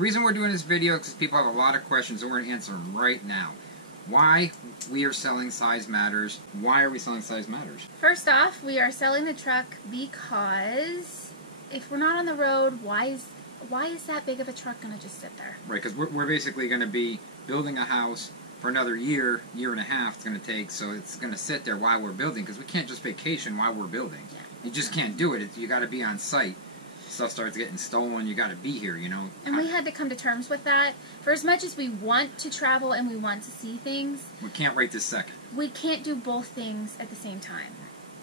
The reason we're doing this video is because people have a lot of questions and we're going to answer them right now. Why we are selling Size Matters. Why are we selling Size Matters? First off, we are selling the truck because if we're not on the road, why is that big of a truck going to just sit there? Right, because we're basically going to be building a house for another year and a half it's going to take, so it's going to sit there while we're building, because we can't just vacation while we're building. Yeah, you just can't do it. You got to be on site. Stuff starts getting stolen, you got to be here, you know. And we had to come to terms with that. For as much as we want to travel and we want to see things, we can't right this second. We can't do both things at the same time.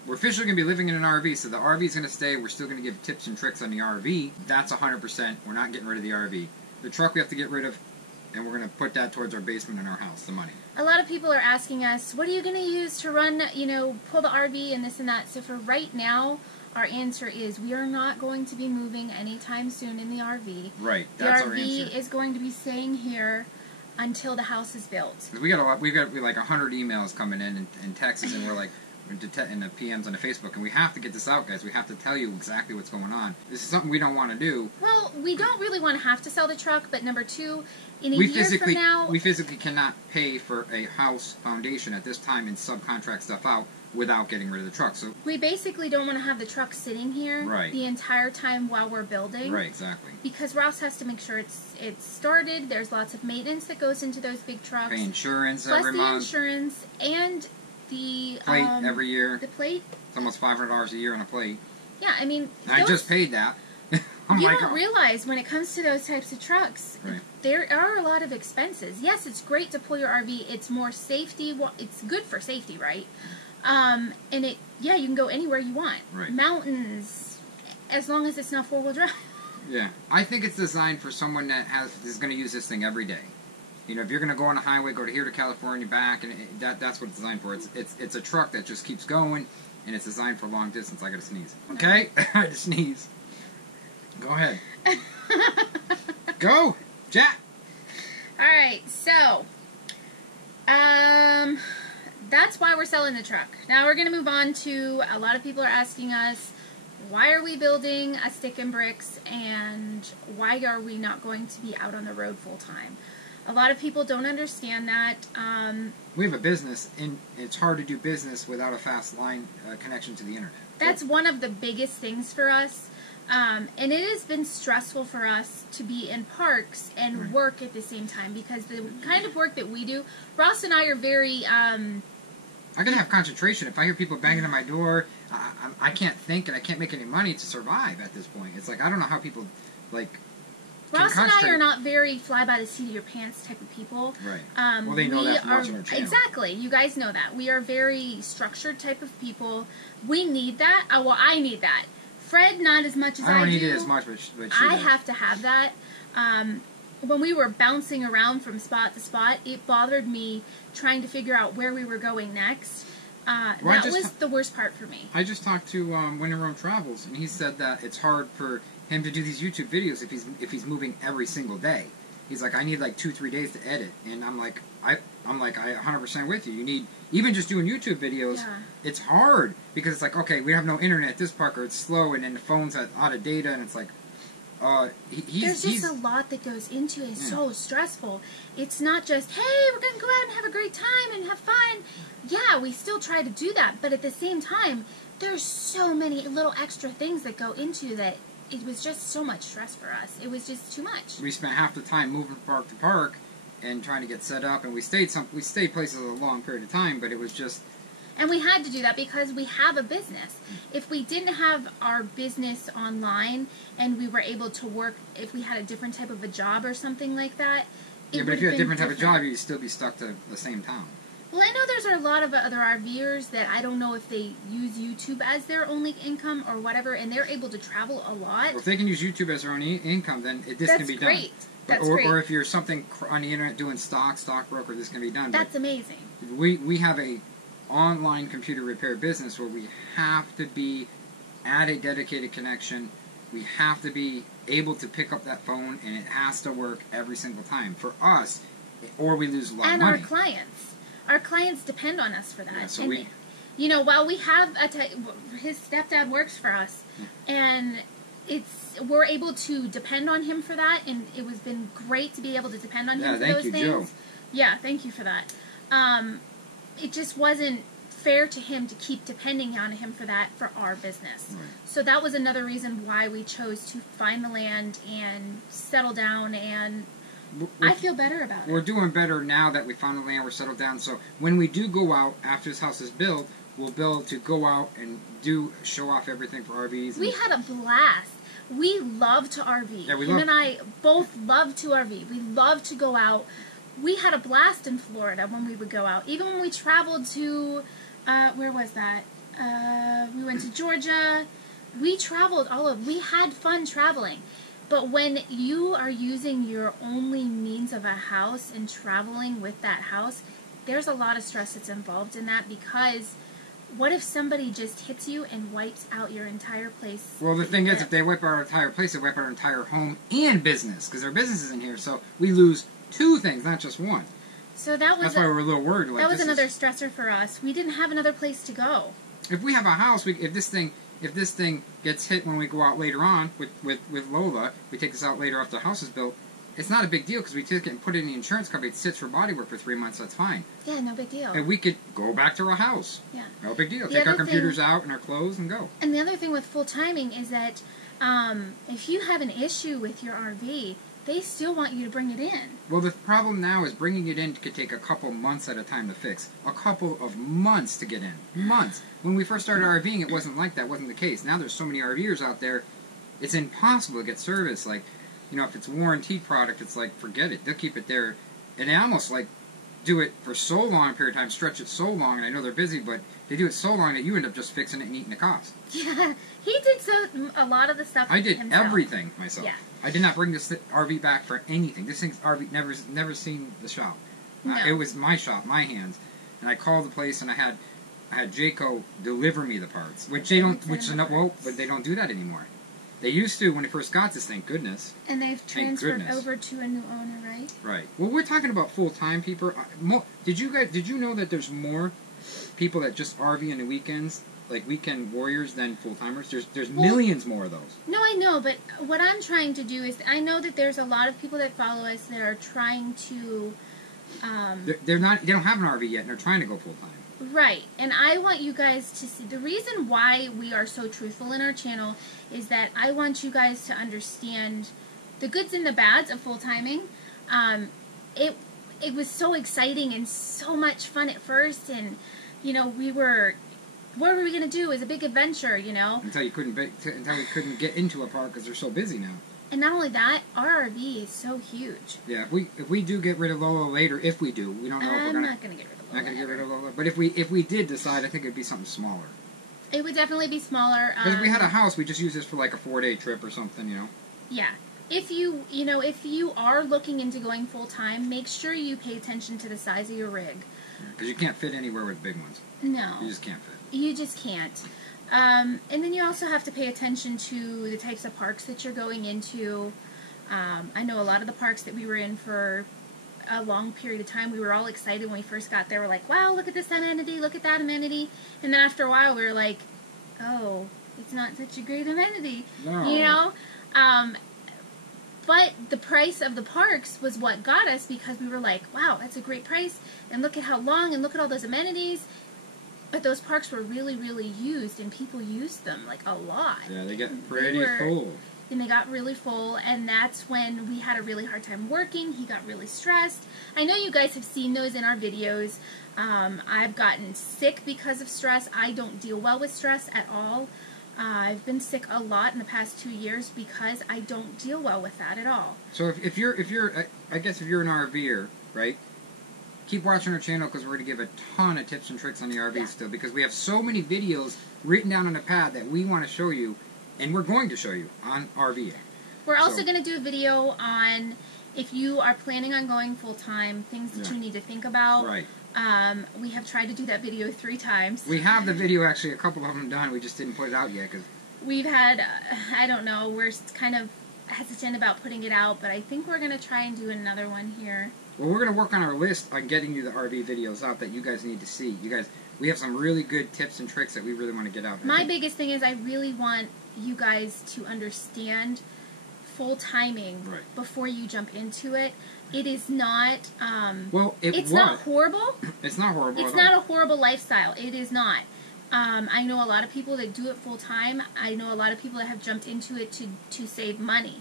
We're officially going to be living in an RV, so the RV is going to stay. We're still going to give tips and tricks on the RV. That's 100%. We're not getting rid of the RV. The truck we have to get rid of, and we're going to put that towards our basement in our house, the money. A lot of people are asking us, what are you going to use to run, you know, pull the RV and this and that. So for right now, our answer is we are not going to be moving anytime soon in the RV. Right, that's our answer. The RV is going to be staying here until the house is built. We've got like 100 emails coming in and texts, and we're like, in the PMs on the Facebook, and we have to get this out, guys. We have to tell you exactly what's going on. This is something we don't want to do. Well, we don't really want to have to sell the truck, but number two, in a year from now... We physically cannot pay for a house foundation at this time and subcontract stuff out without getting rid of the truck. So we basically don't want to have the truck sitting here the entire time while we're building. Right, exactly. Because Ross has to make sure it's started. There's lots of maintenance that goes into those big trucks. Pay insurance plus every month. Plus the insurance and the plate every year. The plate. It's almost $500 a year on a plate. Yeah, I mean, I just paid that. You don't realize when it comes to those types of trucks, there are a lot of expenses. Yes, it's great to pull your RV. It's more safety. It's good for safety, right? And you can go anywhere you want. Right. Mountains, as long as it's not four-wheel drive. Yeah, I think it's designed for someone that is going to use this thing every day. You know, if you're going to go on the highway, go to here to California, back, and that's what it's designed for. It's a truck that just keeps going, and it's designed for long distance. I got to sneeze. Okay? I had to sneeze. Go ahead. Go, Jack. All right, so that's why we're selling the truck. Now we're going to move on to, a lot of people are asking us, why are we building a stick and bricks, and why are we not going to be out on the road full time? A lot of people don't understand that. We have a business, and it's hard to do business without a fast line connection to the internet. That's one of the biggest things for us. And it has been stressful for us to be in parks and work at the same time, because the kind of work that we do, Ross and I are very... I gotta have concentration. If I hear people banging on my door, I can't think and I can't make any money to survive at this point. It's like, I don't know how people, like... Ross and I are not very fly by the seat of your pants type of people. Right. Well, they know that from watching our channel. Exactly. You guys know that. We are very structured type of people. We need that. Well, I need that. Fred, not as much as I do. I don't need it as much, but she I have to have that. When we were bouncing around from spot to spot, it bothered me trying to figure out where we were going next. That was the worst part for me. I just talked to Winter Rome Travels, and he said that it's hard for him to do these YouTube videos if he's moving every single day. He's like, I need like 2-3 days to edit, and I'm like, I 100% with you. You need, even just doing YouTube videos, it's hard because it's like, okay, we have no internet at this park, or it's slow, and then the phone's out of data, and it's like, there's just a lot that goes into it. It's so stressful. It's not just, hey, we're going to go out and have a great time and have fun. Yeah, we still try to do that, but at the same time, there's so many little extra things that go into that. It was just so much stress for us. It was just too much. We spent half the time moving from park to park and trying to get set up, and we stayed places a long period of time, but it was just... And we had to do that because we have a business. If we didn't have our business online and we were able to work, if we had a different type of a job or something like that, yeah, but if you had a different type of job, you'd still be stuck to the same town. Well, I know there's a lot of other RVers that I don't know if they use YouTube as their only income or whatever, and they're able to travel a lot. Well, if they can use YouTube as their own income, then this can be done. That's great. Or if you're something on the internet doing stockbroker, this can be done. That's amazing. We have a online computer repair business where we have to be at a dedicated connection. We have to be able to pick up that phone, and it has to work every single time for us, or we lose a lot of money. And our clients. Our clients depend on us for that. Yeah, so you know, while we have his stepdad works for us, and we're able to depend on him for that, and it was been great to be able to depend on him for those things. Joe. Yeah, thank you for that. It just wasn't fair to him to keep depending on him for that for our business. Right. So that was another reason why we chose to find the land and settle down, and I feel better about it. We're doing better now that we found the land, we're settled down. So when we do go out after this house is built, we'll be able to go out and show off everything for RVs. We had a blast. We love to RV. Yeah, him and I both love to RV. We love to go out. We had a blast in Florida when we would go out. Even when we traveled to, where was that? We went to Georgia. We traveled we had fun traveling. But when you are using your only means of a house and traveling with that house, there's a lot of stress that's involved in that, because what if somebody just hits you and wipes out your entire place? Well, the thing is, if they wipe out our entire place, they wipe out our entire home and business, because our business is in here. So we lose two things, not just one. So that's why we're a little worried. That was another stressor for us. We didn't have another place to go. If we have a house, if this thing gets hit when we go out later on with Lola, we take this out later after the house is built, it's not a big deal, because we take it and put it in the insurance company. It sits for bodywork for 3 months. That's fine. Yeah, no big deal. And we could go back to our house. Yeah. No big deal. Take our computers out and our clothes and go. And the other thing with full timing is that if you have an issue with your RV, they still want you to bring it in. Well, the problem now is bringing it in could take a couple months at a time to fix. A couple of months to get in. Months. When we first started RVing, it wasn't like that. It wasn't the case. Now there's so many RVers out there, it's impossible to get service. Like, if it's a warranted product, it's like, forget it. They'll keep it there. And they almost, do it for so long a period of time, stretch it so long, and I know they're busy, but they do it so long that you end up just fixing it and eating the cost. Yeah, he did a lot of the stuff I did himself. Everything myself. Yeah. I did not bring this RV back for anything. This thing's RV never seen the shop. No. It was my shop, my hands, and I called the place and I had Jayco deliver me the parts, which they don't, but they don't do that anymore. They used to when they first got this, thank goodness. And they've transferred over to a new owner, right? Right. Well, we're talking about full-time people. Did you know that there's more people that just RV on the weekends, like weekend warriors, than full-timers? There's millions more of those. No, I know, but what I'm trying to do is, I know that there's a lot of people that follow us that are trying to... They don't have an RV yet, and they're trying to go full-time. Right, and I want you guys to see, the reason why we are so truthful in our channel is that I want you guys to understand the goods and the bads of full-timing. It was so exciting and so much fun at first, and, what were we going to do? It was a big adventure, Until we couldn't get into a park because they're so busy now. And not only that, our RV is so huge. Yeah, if we do get rid of Lola later, if we do, we don't know if we're I'm not going to get rid of Lola. Not going to get rid of Lola. But if we did decide, I think it'd be something smaller. It would definitely be smaller. Because if we had a house, we just use this for like a 4-day trip or something, Yeah. If you are looking into going full-time, make sure you pay attention to the size of your rig. Because you can't fit anywhere with big ones. No. You just can't fit. You just can't. And then you also have to pay attention to the types of parks that you're going into. I know a lot of the parks that we were in for a long period of time, we were all excited when we first got there. We're like, wow, look at this amenity, look at that amenity. And then after a while, we were like, oh, it's not such a great amenity. No. But the price of the parks was what got us, because we were like, wow, that's a great price. And look at how long, and look at all those amenities. But those parks were really, really used, and people used them, a lot. Yeah, they get pretty full. And they got really full, and that's when we had a really hard time working. He got really stressed. I know you guys have seen those in our videos. I've gotten sick because of stress. I don't deal well with stress at all. I've been sick a lot in the past 2 years because I don't deal well with that at all. So if you're I guess if you're an RVer, right? Keep watching our channel, because we're going to give a ton of tips and tricks on the RV still, because we have so many videos written down on a pad that we want to show you, and we're going to show you on RVing. We're also going to do a video on if you are planning on going full-time, things that you need to think about. Right. We have tried to do that video 3 times. We have the video, actually, a couple of them done. We just didn't put it out yet. We've had, I don't know, we're kind of hesitant about putting it out, but I think we're going to try and do another one here. Well, we're going to work on our list on getting you the RV videos out that you guys need to see. We have some really good tips and tricks that we really want to get out. My biggest thing is I really want you guys to understand full timing before you jump into it. It is not. It's not horrible. It's not horrible. It's not a horrible lifestyle. It is not. I know a lot of people that do it full time. I know a lot of people that have jumped into it to save money.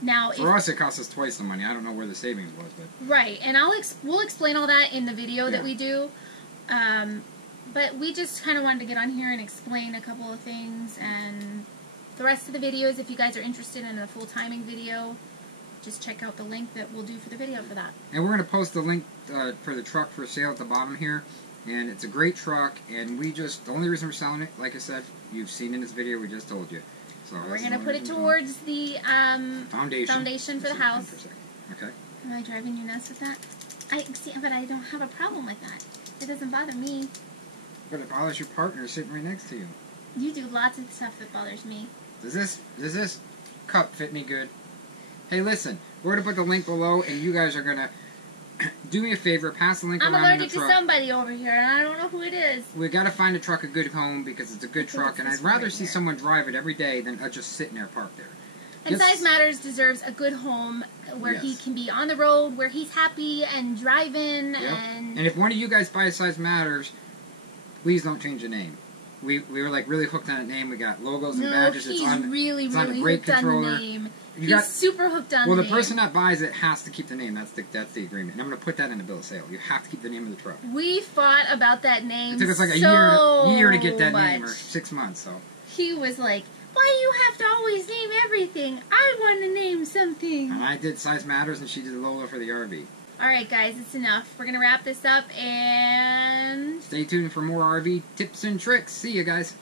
Now, for us, it costs us twice the money. I don't know where the savings was, but right. And we'll explain all that in the video that we do. But we just kind of wanted to get on here and explain a couple of things, and the rest of the videos, if you guys are interested in a full timing video, just check out the link that we'll do for the video for that. And we're going to post the link for the truck for sale at the bottom here. And it's a great truck, and the only reason we're selling it, like I said, you've seen in this video, we just told you. So we're going to put it towards the foundation for the house. Okay. Am I driving you nuts with that? But I don't have a problem with that. It doesn't bother me. But it bothers your partner sitting right next to you. You do lots of stuff that bothers me. Does this cup fit me good? Hey, listen, we're going to put the link below, and you guys are going to do me a favor, pass the link around in the truck. I'm allergic to somebody over here, and I don't know who it is. We got to find a truck a good home, because it's a good truck, and I'd rather see someone drive it every day than just sitting there parked there. And Size Matters deserves a good home where he can be on the road, where he's happy and driving. Yep. And if one of you guys buys Size Matters, please don't change the name. We were like really hooked on the name. We got logos and badges. He's really hooked on the name. He's super hooked on the name. Well, the person that buys it has to keep the name. That's the agreement. And I'm going to put that in the bill of sale. You have to keep the name of the truck. We fought about that name. It took us like a year to get that name, or 6 months. So he was like, "Why you have to always name everything? I want to name something." And I did Size Matters, and she did the logo for the RV. Alright guys, it's enough. We're going to wrap this up, and stay tuned for more RV tips and tricks. See you guys.